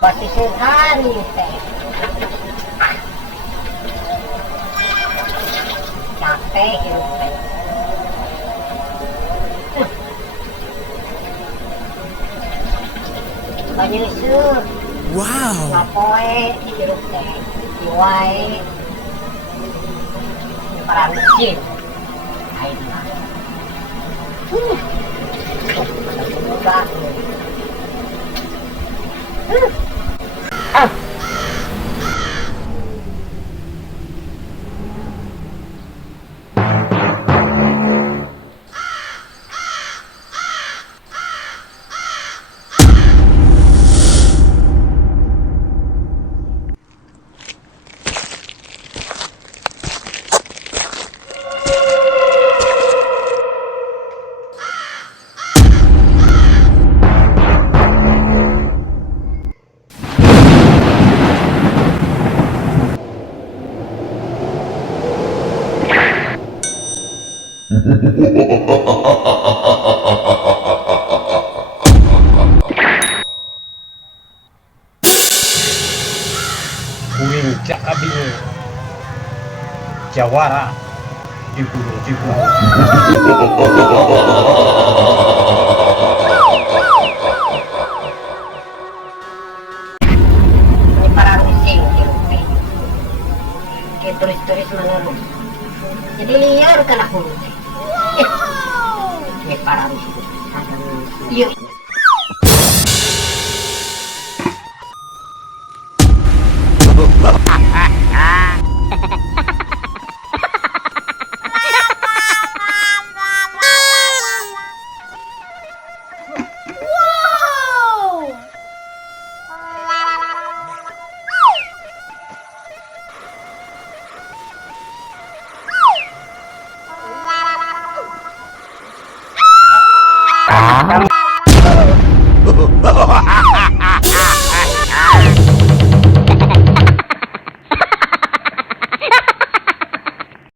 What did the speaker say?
Pasisirhan teh. Capek hidup teh. Banyusut. Wow. Ngapoe hidup teh. Iwai. Para miskin. Ayo mah. Mudah. Puncak kabingi Jawara di gunung. Ini para miskin hidup teh. Kayak turis-turis menerus. Jadi liar kan aku teh. Ini para miskin. Iya. Ah.